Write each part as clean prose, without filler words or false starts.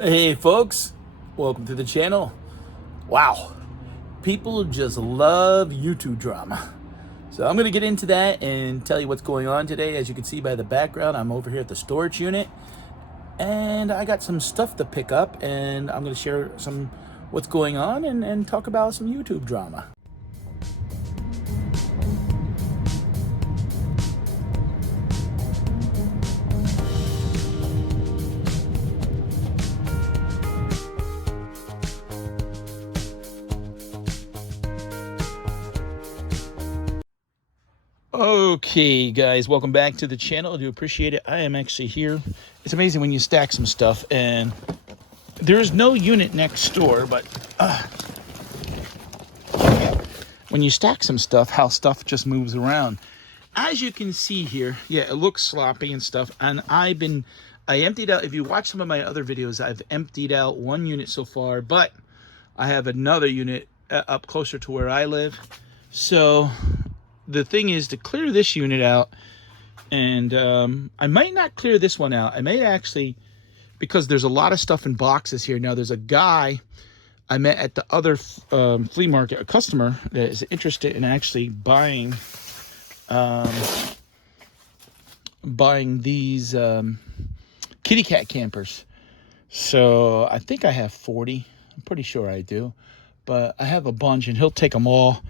Hey folks, welcome to the channel. Wow, people just love YouTube drama. So I'm gonna get into that and tell you what's going on today. As you can see by the background, I'm over here at the storage unit and I got some stuff to pick up, and I'm gonna share some what's going on and talk about some YouTube drama. Okay guys, welcome back to the channel. I do appreciate it. I am actually here. It's amazing when you stack some stuff, and there's no unit next door, but when you stack some stuff, how stuff just moves around. As you can see here, yeah, it looks sloppy and stuff, and I emptied out, if you watch some of my other videos, I've emptied out one unit so far, but I have another unit up closer to where I live. So the thing is to clear this unit out, and I might not clear this one out. I may actually, because there's a lot of stuff in boxes here. Now there's a guy I met at the other flea market, a customer that is interested in actually buying these kitty cat campers. So I think I have 40. I'm pretty sure I do, but I have a bunch, and he'll take them all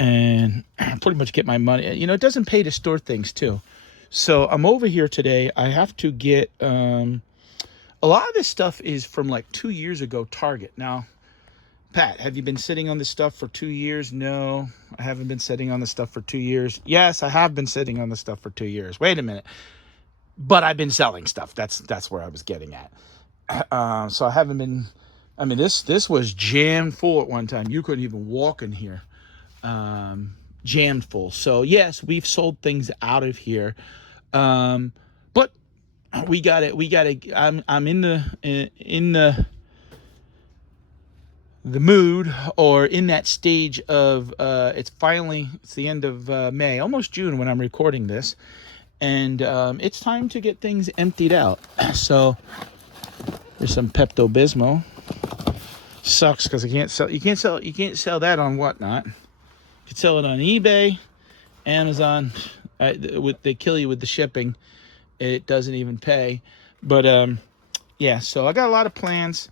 and pretty much get my money. You know, it doesn't pay to store things too. So I'm over here today. I have to get a lot of this stuff is from like 2 years ago Target. Now, Pat, have you been sitting on this stuff for 2 years? No, I haven't been sitting on the stuff for 2 years. Yes, I have been sitting on the stuff for 2 years. Wait a minute. But I've been selling stuff. That's where I was getting at. So I haven't been, I mean, this was jammed full at one time. You couldn't even walk in here. Jammed full. So yes, we've sold things out of here. But we got it. I'm in the mood, or in that stage of it's the end of May, almost June when I'm recording this, and it's time to get things emptied out. So there's some Pepto-Bismol. Sucks because you can't sell that on Whatnot. You can sell it on eBay, Amazon. They kill you with the shipping. It doesn't even pay. But yeah, so I got a lot of plans.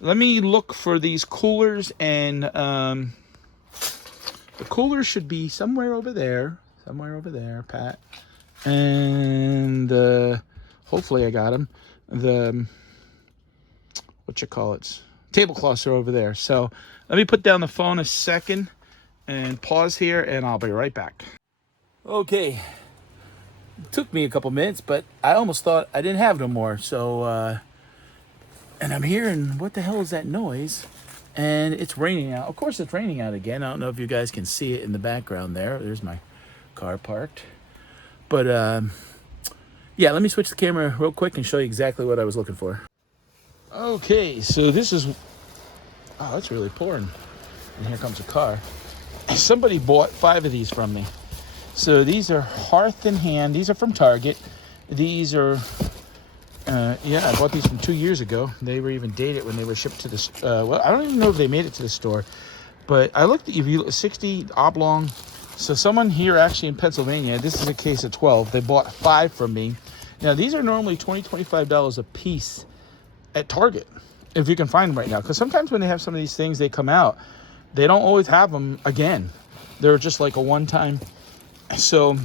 Let me look for these coolers, and the cooler should be somewhere over there, Pat. And hopefully I got them. The tablecloths are over there. So let me put down the phone a second and pause here, and I'll be right back. Okay, it took me a couple minutes, but I almost thought I didn't have no more. So and I'm hearing, what the hell is that noise? And it's raining out. Of course it's raining out again. I don't know if you guys can see it in the background there. There's my car parked. But yeah, let me switch the camera real quick and show you exactly what I was looking for. Okay, so this is, oh, it's really pouring. And here comes a car. Somebody bought 5 of these from me. So these are Hearth in Hand. These are from Target. These are, yeah, I bought these from 2 years ago. They were even dated when they were shipped to the, well, I don't even know if they made it to the store. But I looked, if you 60 oblong. So someone here actually in Pennsylvania, this is a case of 12. They bought 5 from me. Now these are normally $20, $25 a piece at Target, if you can find them right now. Because sometimes when they have some of these things, they come out, they don't always have them again. They're just like a one-time. So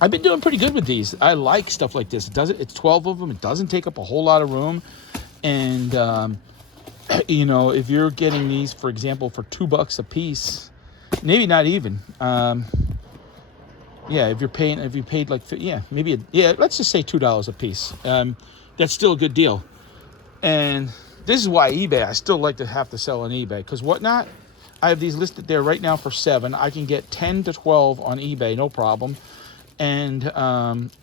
I've been doing pretty good with these. I like stuff like this. It's 12 of them. It doesn't take up a whole lot of room. And you know, if you're getting these, for example, for $2 a piece, maybe not even. Yeah, if you paid like, yeah, maybe, let's just say $2 a piece. That's still a good deal. And this is why eBay, I still like to have to sell on eBay, because Whatnot, I have these listed there right now for 7. I can get 10 to 12 on eBay, no problem. And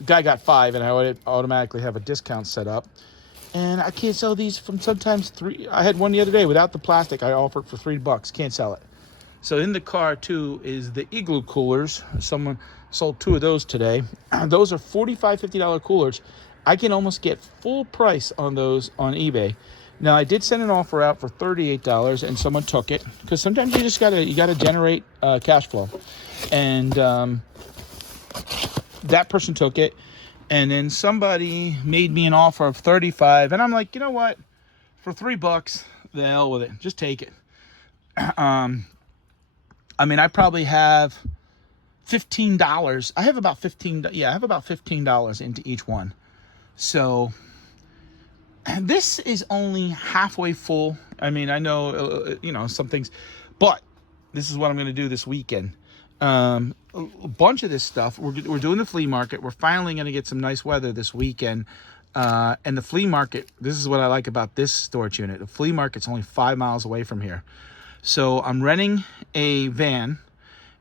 guy got 5, and I automatically have a discount set up. And I can't sell these from sometimes 3. I had one the other day without the plastic. I offered for $3. Can't sell it. So in the car too is the Igloo coolers. Someone sold 2 of those today. Those are $45, $50 coolers. I can almost get full price on those on eBay. Now I did send an offer out for $38, and someone took it, because sometimes you gotta generate cash flow, and that person took it, and then somebody made me an offer of 35, and I'm like, you know what? For $3, the hell with it. Just take it. I mean, I probably have $15. I have about $15 into each one. So this is only halfway full. I mean, I know, some things, but this is what I'm going to do this weekend. A bunch of this stuff. We're doing the flea market. We're finally going to get some nice weather this weekend. And the flea market, this is what I like about this storage unit. The flea market's only 5 miles away from here. So I'm renting a van,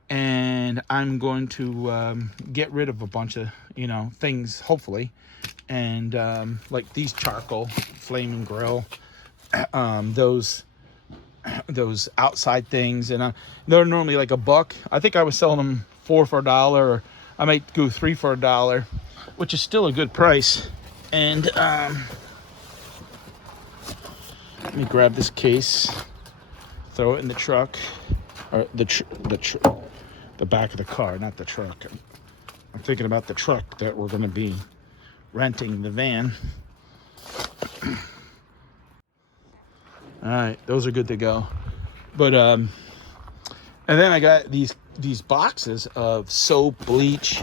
and I'm going to get rid of a bunch of, things, hopefully. And like these charcoal, flaming grill, those outside things, and they're normally like $1. I think I was selling them 4 for $1, or I might go 3 for $1, which is still a good price. And let me grab this case, throw it in the truck, or the back of the car, not the truck. I'm thinking about the truck that we're going to be renting, the van. All right, those are good to go. But and then I got these boxes of soap, bleach.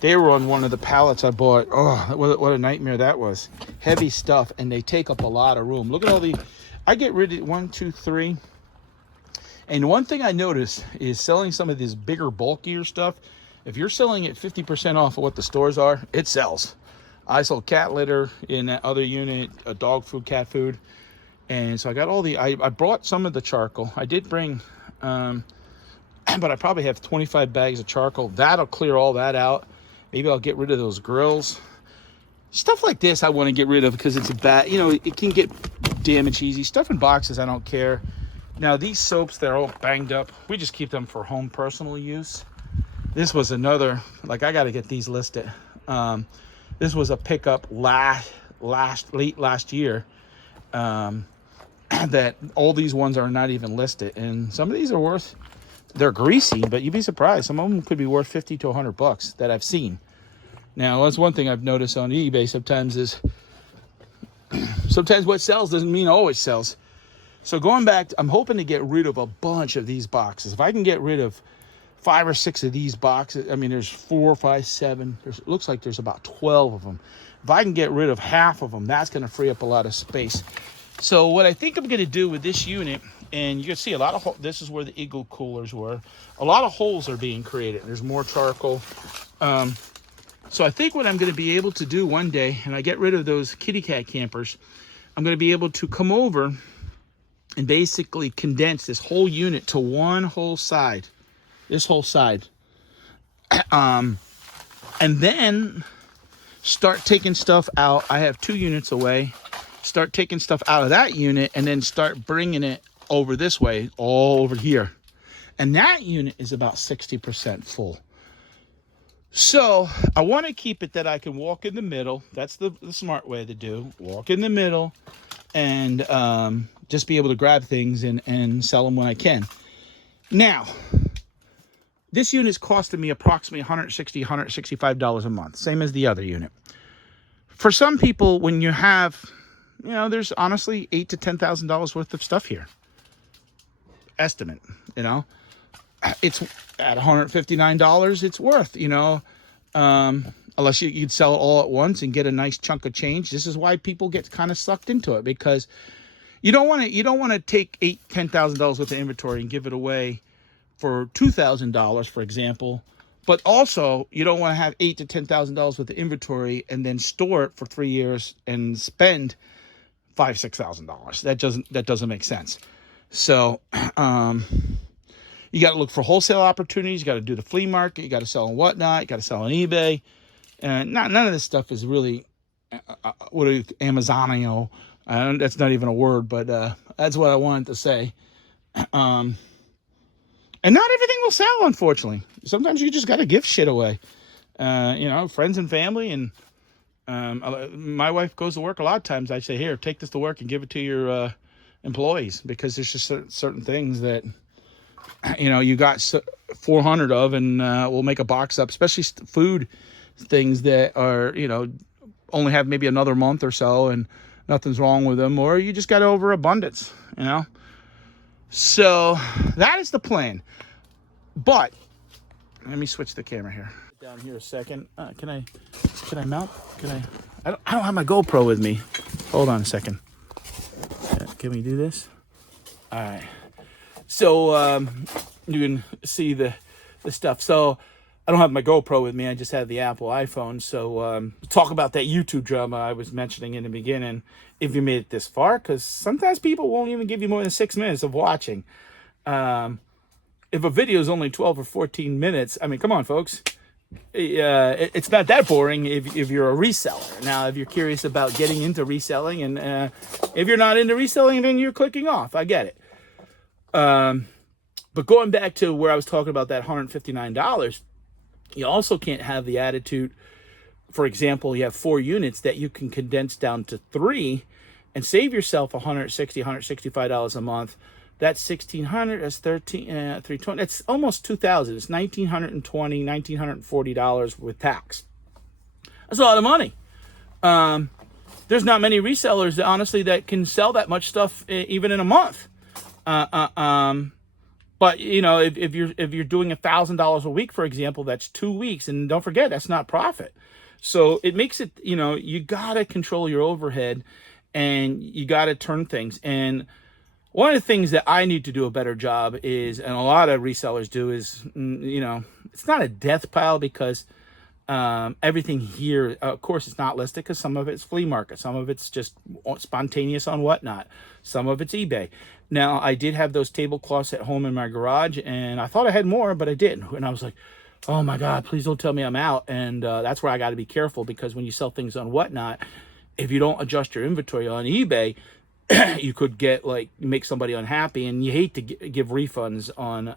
They were on one of the pallets I bought. Oh, what a nightmare that was. Heavy stuff, and they take up a lot of room. Look at all the, I get rid of 1, 2, 3. And one thing I noticed is selling some of this bigger, bulkier stuff. If you're selling it 50% off of what the stores are, it sells. I sold cat litter in that other unit, dog food, cat food. And so I got all I brought some of the charcoal. I did bring, but I probably have 25 bags of charcoal. That'll clear all that out. Maybe I'll get rid of those grills. Stuff like this I want to get rid of because it's a bad, it can get damaged easy. Stuff in boxes, I don't care. Now these soaps, they're all banged up. We just keep them for home personal use. This was another, like, I got to get these listed. This was a pickup late last year. That all these ones are not even listed, and some of these are worth, they're greasy, but you'd be surprised. Some of them could be worth $50 to $100 that I've seen. Now, that's one thing I've noticed on eBay sometimes what sells doesn't mean always sells. So going back, I'm hoping to get rid of a bunch of these boxes. If I can get rid of 5 or 6 of these boxes, I mean, there's 4, 5, 7. It looks like there's about 12 of them. If I can get rid of half of them, that's going to free up a lot of space. So what I think I'm going to do with this unit, and you can see a lot of, this is where the Eagle coolers were. A lot of holes are being created. There's more charcoal. So I think what I'm going to be able to do one day, and I get rid of those kitty cat campers, I'm going to be able to come over and basically condense this whole unit to one whole side. This whole side. And then start taking stuff out. I have 2 units away. Start taking stuff out of that unit and then start bringing it over this way, all over here. And that unit is about 60% full. So I want to keep it that I can walk in the middle. That's the smart way to do. Walk in the middle and just be able to grab things and sell them when I can. Now, this unit's costing me approximately $160, $165 a month, same as the other unit. For some people, when you have, there's honestly $8,000 to $10,000 worth of stuff here. Estimate, it's at $159. It's worth, unless you'd sell it all at once and get a nice chunk of change. This is why people get kind of sucked into it, because you don't want to take $8,000, $10,000 worth of inventory and give it away for $2,000, for example. But also, you don't want to have $8,000 to $10,000 worth of inventory and then store it for 3 years and spend $5,000, $6,000. That doesn't make sense. So, you got to look for wholesale opportunities. You got to do the flea market. You got to sell on Whatnot. You got to sell on eBay. And none of this stuff is really Amazonio. That's not even a word, but that's what I wanted to say. And not everything will sell, unfortunately. Sometimes you just got to give shit away. Friends and family, and My wife goes to work a lot of times. I say, here, take this to work and give it to your employees, because there's just certain things that, you got 400 of, and we'll make a box up, especially food things that are, only have maybe another month or so and nothing's wrong with them, or you just got overabundance, So that is the plan. But let me switch the camera here. Down here a second. Can I mount? I don't have my GoPro with me. Hold on a second. Can we do this? All right. So you can see the stuff. So I don't have my GoPro with me. I just have the Apple iPhone. So talk about that YouTube drama I was mentioning in the beginning. If you made it this far, because sometimes people won't even give you more than 6 minutes of watching. If a video is only 12 or 14 minutes, I mean, come on, folks. It's not that boring if you're a reseller. Now, if you're curious about getting into reselling, and if you're not into reselling, then you're clicking off. I get it. But going back to where I was talking about that $159, you also can't have the attitude. For example, you have 4 units that you can condense down to 3 and save yourself $160, $165 a month. That's $1,600. That's $320. That's almost $2,000. It's $1,920, $1,940 with tax. That's a lot of money. There's not many resellers that honestly that can sell that much stuff even in a month. But if you're doing $1,000 a week, for example, that's 2 weeks, and don't forget that's not profit. So it makes it, you gotta control your overhead, and you gotta turn things. And one of the things that I need to do a better job is, and a lot of resellers do, is, it's not a death pile, because everything here, of course, it's not listed, because some of it's flea market, some of it's just spontaneous on Whatnot, some of it's eBay. Now, I did have those tablecloths at home in my garage, and I thought I had more, but I didn't. And I was like, oh my God, please don't tell me I'm out. And that's where I got to be careful, because when you sell things on Whatnot, if you don't adjust your inventory on eBay, you could make somebody unhappy, and you hate to give refunds on,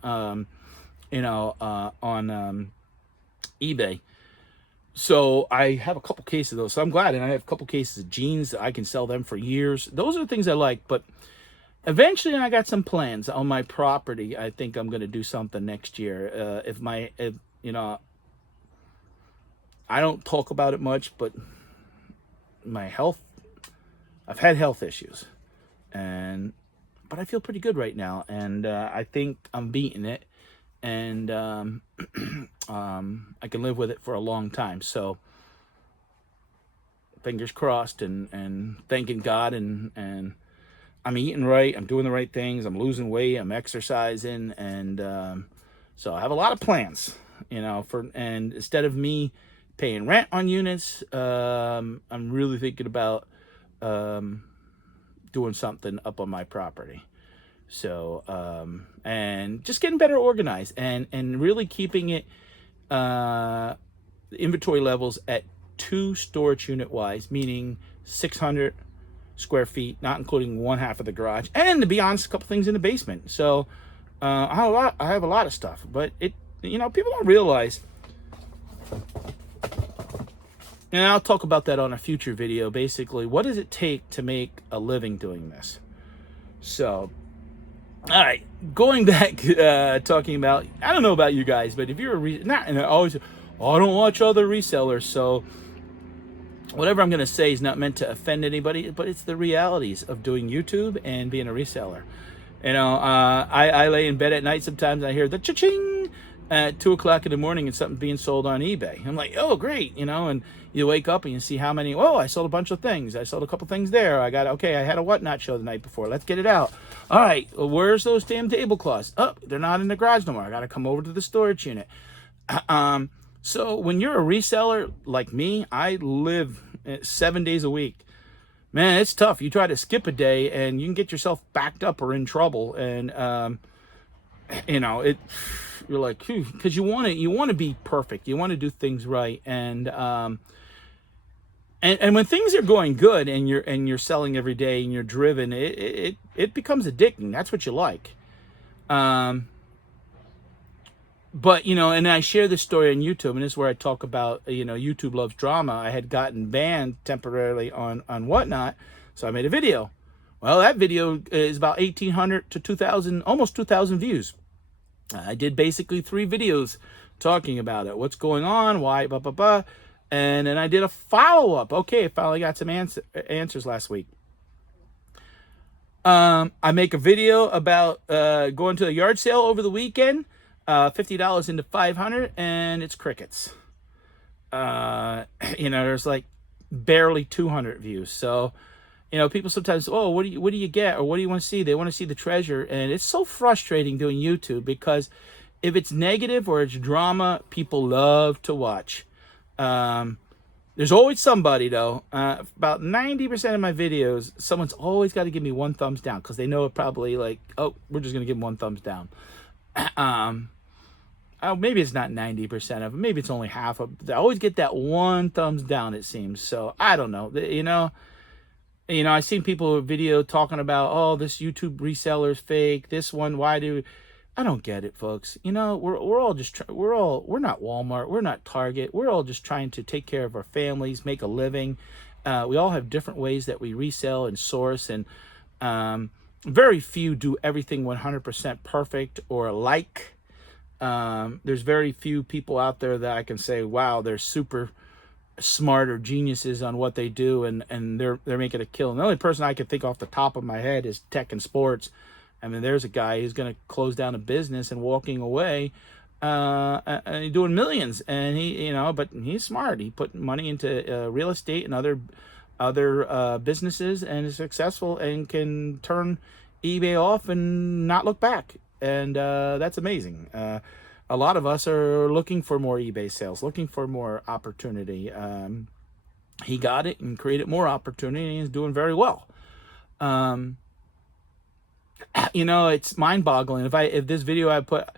eBay. So I have a couple cases of those. So I'm glad, and I have a couple cases of jeans. I can sell them for years. Those are the things I like. But eventually, I got some plans on my property. I think I'm going to do something next year. I don't talk about it much, but my health, I've had health issues, but I feel pretty good right now, and I think I'm beating it, and I can live with it for a long time. So fingers crossed, and thanking God, and I'm eating right, I'm doing the right things, I'm losing weight, I'm exercising, and so I have a lot of plans, and instead of me paying rent on units, I'm really thinking about doing something up on my property. So and just getting better organized, and really keeping it the inventory levels at 2 storage unit wise, meaning 600 square feet, not including one half of the garage, and to be honest, a couple things in the basement. So I have a lot of stuff, but people don't realize, and I'll talk about that on a future video. Basically, what does it take to make a living doing this? So, all right, going back, talking about, I don't know about you guys, but if you're I don't watch other resellers, so whatever I'm going to say is not meant to offend anybody, but it's the realities of doing YouTube and being a reseller. I lay in bed at night sometimes, I hear the cha-ching at 2 o'clock in the morning, and something being sold on eBay. I'm like, oh, great, and you wake up and you see how many, I sold a bunch of things. I sold a couple things there. I had a Whatnot show the night before. Let's get it out. All right, well, where's those damn tablecloths? Oh, they're not in the garage no more. I got to come over to the storage unit. So when you're a reseller like me, I live 7 days a week. Man, it's tough. You try to skip a day and you can get yourself backed up or in trouble. And, you're like, because you want to be perfect. You want to do things right. And when things are going good and you're selling every day and you're driven, it becomes addicting. That's what you like. But, you know, and I share this story on YouTube, and this is where I talk about, you know, YouTube loves drama. I had gotten banned temporarily on Whatnot, so I made a video. Well, that video is about 1,800 to 2,000, almost 2,000 views. I did basically 3 videos talking about it, what's going on, why, blah, blah, blah. And then I did a follow-up. Okay, I finally got some answers last week. I make a video about going to a yard sale over the weekend, $50 into 500, and it's crickets. You know, there's like barely 200 views. So, you know, people sometimes, oh, what do you get, or what do you want to see? They want to see the treasure, and it's so frustrating doing YouTube because if it's negative or it's drama, people love to watch. There's always somebody, though. About 90% of my videos, someone's always got to give me 1 thumbs down because they know it probably like, oh, we're just going to give them 1 thumbs down. Oh, maybe it's not 90% of them. Maybe it's only half of them. I always get that 1 thumbs down, it seems. So I don't know. You know, I've seen people with video talking about, oh, this YouTube reseller is fake. This one, I don't get it, folks. You know, we're all just we're not Walmart, we're not Target. We're all just trying to take care of our families, make a living. We all have different ways that we resell and source, and very few do everything 100% perfect or alike. There's very few people out there that I can say, wow, they're super smart or geniuses on what they do, and they're making a kill. And the only person I can think off the top of my head is tech and sports. I mean, there's a guy who's going to close down a business and walking away, and doing millions. And he, you know, but he's smart. He put money into real estate and other businesses, and is successful and can turn eBay off and not look back. And that's amazing. A lot of us are looking for more eBay sales, looking for more opportunity. He got it and created more opportunity, and he's doing very well. You know, it's mind-boggling. If this video I put,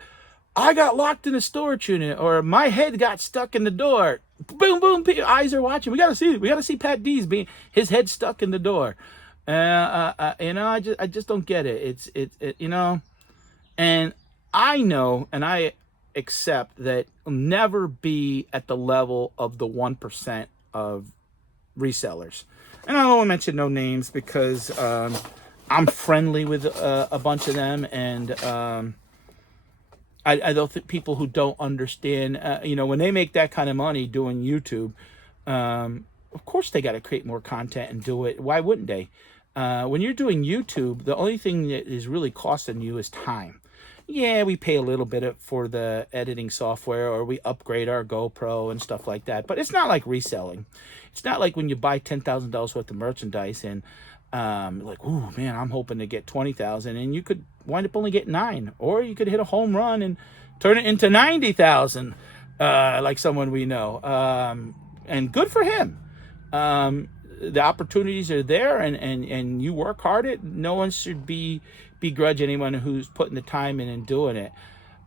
I got locked in a storage unit, or my head got stuck in the door. Boom, boom, eyes are watching. We gotta see Patdees being his head stuck in the door. You know, I just don't get it. It's you know, and I know, and I accept that I'll never be at the level of the 1% of resellers. And I don't want to mention no names because I'm friendly with a bunch of them, and I don't think people who don't understand, you know, when they make that kind of money doing YouTube, of course they got to create more content and do it. Why wouldn't they? When you're doing YouTube, the only thing that is really costing you is time. Yeah, we pay a little bit for the editing software, or we upgrade our GoPro and stuff like that. But it's not like reselling. It's not like when you buy $10,000 worth of merchandise and like, ooh, man, I'm hoping to get 20,000, and you could wind up only getting 9, or you could hit a home run and turn it into 90,000, like someone we know. And good for him. The opportunities are there, and you work hard at it. No one should begrudge anyone who's putting the time in and doing it.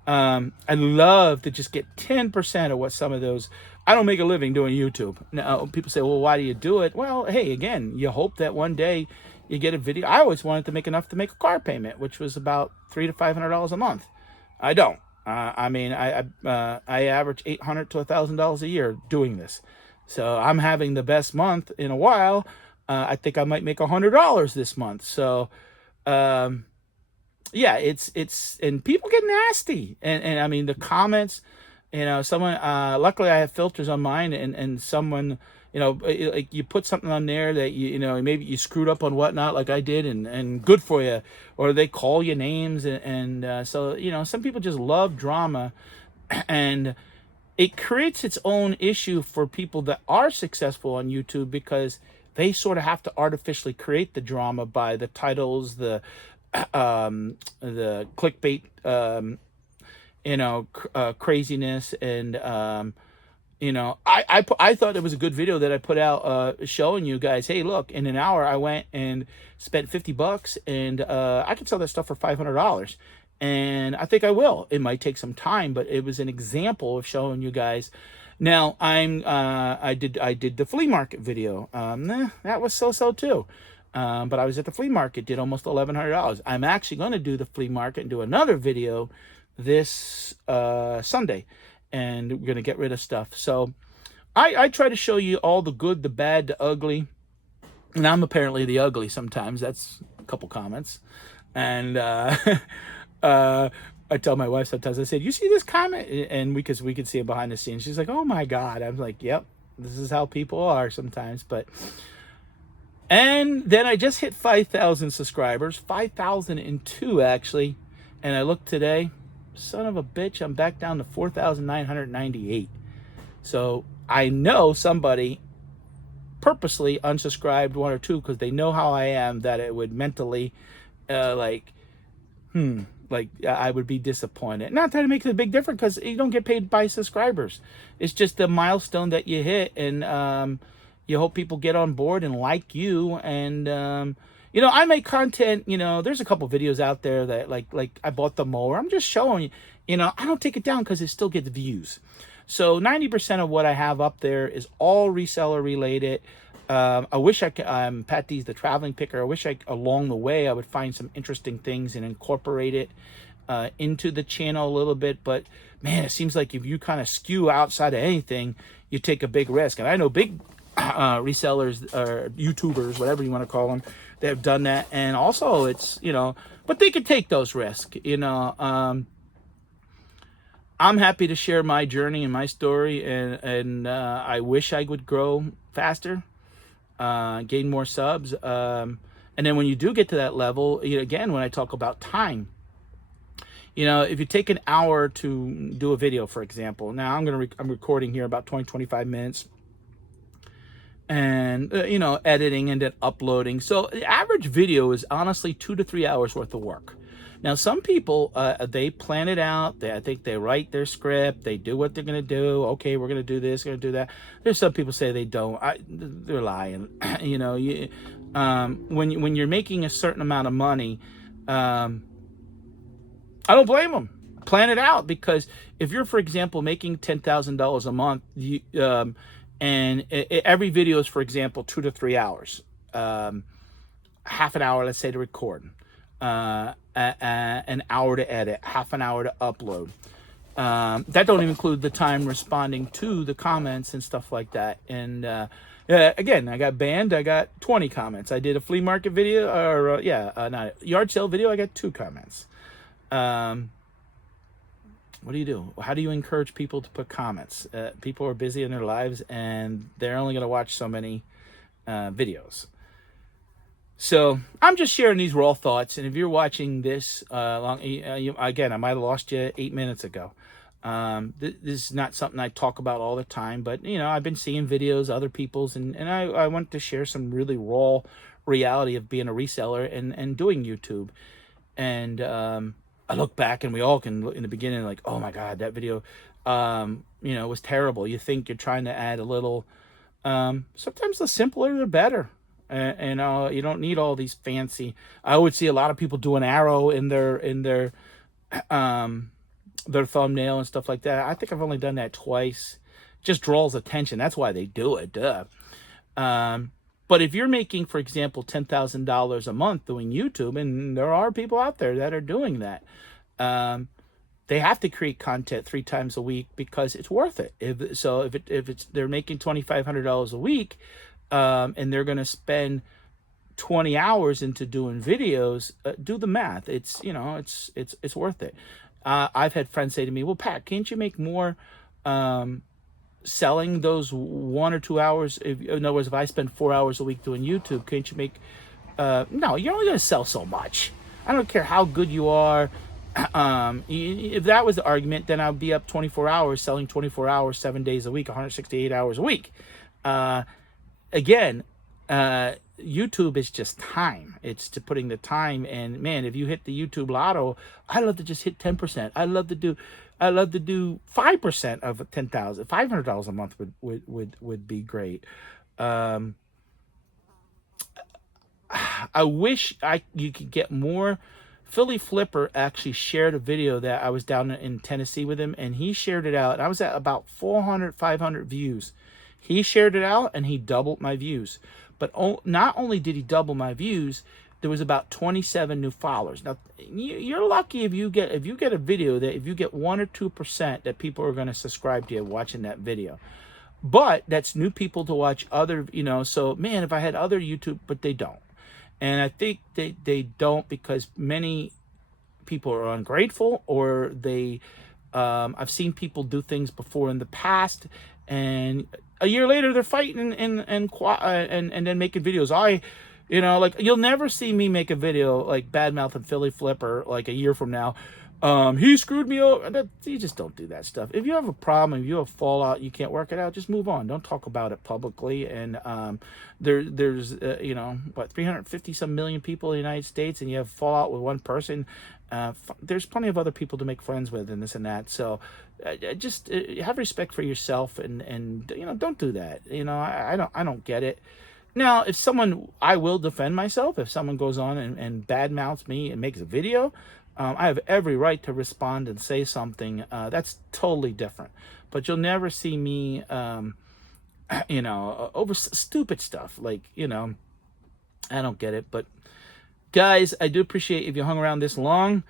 I'd love to just get 10% of what some of those. I don't make a living doing YouTube. Now, people say, well, why do you do it? Well, hey, again, you hope that one day you get a video. I always wanted to make enough to make a car payment, which was about $300 to $500 a month. I don't. I mean, I average $800 to $1,000 a year doing this. So I'm having the best month in a while. I think I might make $100 this month. So, yeah, it's and people get nasty, and I mean the comments, you know, someone, luckily I have filters on mine, and someone, you know, like you put something on there that you know, maybe you screwed up on Whatnot like I did, and good for you, or they call you names, and so, you know, some people just love drama, and it creates its own issue for people that are successful on YouTube, because they sort of have to artificially create the drama by the titles, the clickbait, you know, craziness, and you know, I thought it was a good video that I put out, showing you guys, hey, look, in an hour I went and spent $50, and I could sell that stuff for $500, and I think I will. It might take some time, but it was an example of showing you guys. Now I did the flea market video. That was so too. But I was at the flea market, did almost $1,100. I'm actually going to do the flea market and do another video this Sunday, and we're going to get rid of stuff. So I try to show you all the good, the bad, the ugly, and I'm apparently the ugly sometimes. That's a couple comments. And I tell my wife sometimes, I said, you see this comment? And because we could see it behind the scenes, she's like, oh my God. I'm like, yep, this is how people are sometimes. And then I just hit 5,000 subscribers, 5,002 actually. And I look today, son of a bitch, I'm back down to 4,998. So I know somebody purposely unsubscribed one or two because they know how I am, that it would mentally I would be disappointed. Not that it makes a big difference because you don't get paid by subscribers. It's just a milestone that you hit, and you hope people get on board and like you. And I make content. There's a couple videos out there that like I bought the mower. I'm just showing you. I don't take it down because it still gets views. So 90% of what I have up there is all reseller related. I wish I could, Patdees, the traveling picker. I wish along the way, I would find some interesting things and incorporate it into the channel a little bit. But man, it seems like if you kind of skew outside of anything, you take a big risk. And I know big resellers or YouTubers, whatever you want to call them, they have done that. And also it's, but they could take those risks, I'm happy to share my journey and my story, and I wish I would grow faster, gain more subs, and then when you do get to that level, again, when I talk about time, if you take an hour to do a video, for example, now I'm recording here about 25 minutes, and editing and then uploading. So the average video is honestly 2 to 3 hours worth of work. Now, some people, they plan it out. I think they write their script. They do what they're going to do. Okay, we're going to do this, going to do that. There's some people say they don't. They're lying. When you're making a certain amount of money, I don't blame them. Plan it out, because if you're, for example, making $10,000 a month, every video is, for example, 2 to 3 hours, half an hour, let's say, to record. An hour to edit, half an hour to upload. That don't even include the time responding to the comments and stuff like that. And again, I got banned. I got 20 comments. I did a flea market video, or not a yard sale video. I got 2 comments. What do you do? How do you encourage people to put comments? People are busy in their lives, and they're only going to watch so many videos. So I'm just sharing these raw thoughts, and if you're watching this again, I might have lost you 8 minutes ago. This is not something I talk about all the time, but I've been seeing videos, other people's, and I want to share some really raw reality of being a reseller and doing YouTube. And I look back, and we all can look in the beginning like, oh my God, that video, was terrible. You think you're trying to add a little. Sometimes the simpler the better. And you don't need all these fancy. I would see a lot of people do an arrow in their thumbnail and stuff like that. I think I've only done that twice. Just draws attention. That's why they do it. Duh. But if you're making, for example, $10,000 a month doing YouTube, and there are people out there that are doing that, they have to create content 3 times a week because it's worth it. If they're making $2,500 a week. And they're going to spend 20 hours into doing videos, do the math. It's worth it. I've had friends say to me, well, Pat, can't you make more selling those 1 or 2 hours? In other words, if I spend 4 hours a week doing YouTube, can't you make, no, you're only going to sell so much. I don't care how good you are. If that was the argument, then I'd be up 24 hours, selling 24 hours, 7 days a week, 168 hours a week. Again, YouTube is just time. It's to putting the time. And man, if you hit the YouTube lotto, I'd love to just hit 10%. I'd love to do 5% of $10,000. $500 a month would be great. I wish you could get more. Philly Flipper actually shared a video that I was down in Tennessee with him, and he shared it out. And I was at about 400, 500 views. He shared it out, and he doubled my views. But not only did he double my views, there was about 27 new followers. Now, you're lucky if you get a video that if you get 1 or 2% that people are going to subscribe to you watching that video. But that's new people to watch other, so man, if I had other YouTube, but they don't. And I think they don't because many people are ungrateful, or I've seen people do things before in the past, and a year later they're fighting and then making videos. Like, you'll never see me make a video like badmouthing Philly Flipper like a year from now. He screwed me over. You just don't do that stuff. If you have a problem, if you have fallout, you can't work it out, just move on. Don't talk about it publicly. And there's 350 some million people in the United States, and you have fallout with one person. There's plenty of other people to make friends with, and this and that. So just have respect for yourself, and don't do that. I don't get it. Now, I will defend myself. If someone goes on and badmouths me and makes a video, I have every right to respond and say something. That's totally different. But you'll never see me, over stupid stuff. Like, I don't get it. But guys, I do appreciate if you hung around this long.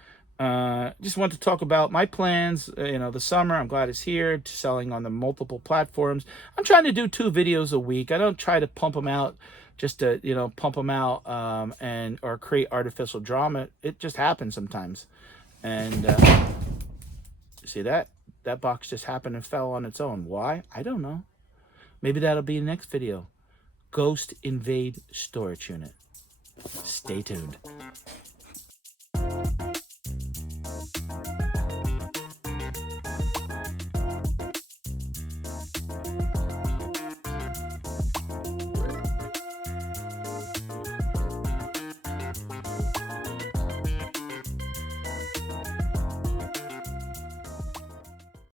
Just want to talk about my plans. The summer, I'm glad it's here, selling on the multiple platforms. I'm trying to do 2 videos a week. I don't try to pump them out just to, pump them out or create artificial drama. It just happens sometimes. And see that box just happened and fell on its own. Why? I don't know. Maybe that'll be the next video. Ghost invade storage unit. Stay tuned.